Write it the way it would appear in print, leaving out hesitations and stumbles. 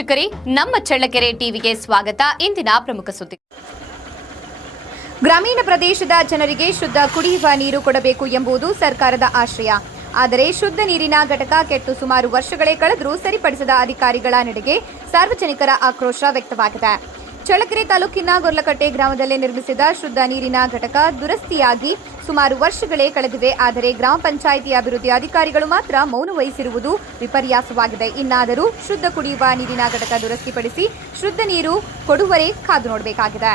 ವೀಕ್ಷಕರೇ, ನಮ್ಮ ಚಳ್ಳಕೆರೆ ಟಿವಿಗೆ ಸ್ವಾಗತ. ಇಂದಿನ ಪ್ರಮುಖ ಸುದ್ದಿ. ಗ್ರಾಮೀಣ ಪ್ರದೇಶದ ಜನರಿಗೆ ಶುದ್ಧ ಕುಡಿಯುವ ನೀರು ಕೊಡಬೇಕು ಎಂಬುದು ಸರ್ಕಾರದ ಆಶಯ. ಆದರೆ ಶುದ್ಧ ನೀರಿನ ಘಟಕ ಕೆಟ್ಟು ಸುಮಾರು ವರ್ಷಗಳೇ ಕಳೆದರೂ ಸರಿಪಡಿಸದ ಅಧಿಕಾರಿಗಳ ನಡೆಗೆ ಸಾರ್ವಜನಿಕರ ಆಕ್ರೋಶ ವ್ಯಕ್ತವಾಗಿದೆ. ಚಳ್ಳಕೆರೆ ತಾಲೂಕಿನ ಗೊರ್ಲಕಟ್ಟೆ ಗ್ರಾಮದಲ್ಲಿ ನಿರ್ಮಿಸಿದ ಶುದ್ಧ ನೀರಿನ ಘಟಕ ದುರಸ್ತಿಯಾಗಿ ಸುಮಾರು ವರ್ಷಗಳೇ ಕಳೆದಿವೆ. ಆದರೆ ಗ್ರಾಮ ಪಂಚಾಯಿತಿ ಅಭಿವೃದ್ಧಿ ಅಧಿಕಾರಿಗಳು ಮಾತ್ರ ಮೌನ ವಹಿಸಿರುವುದು ವಿಪರ್ಯಾಸವಾಗಿದೆ. ಇನ್ನಾದರೂ ಶುದ್ಧ ಕುಡಿಯುವ ನೀರಿನ ಘಟಕ ದುರಸ್ತಿಪಡಿಸಿ ಶುದ್ಧ ನೀರು ಕೊಡುವರೆ ಕಾದು ನೋಡಬೇಕಾಗಿದೆ.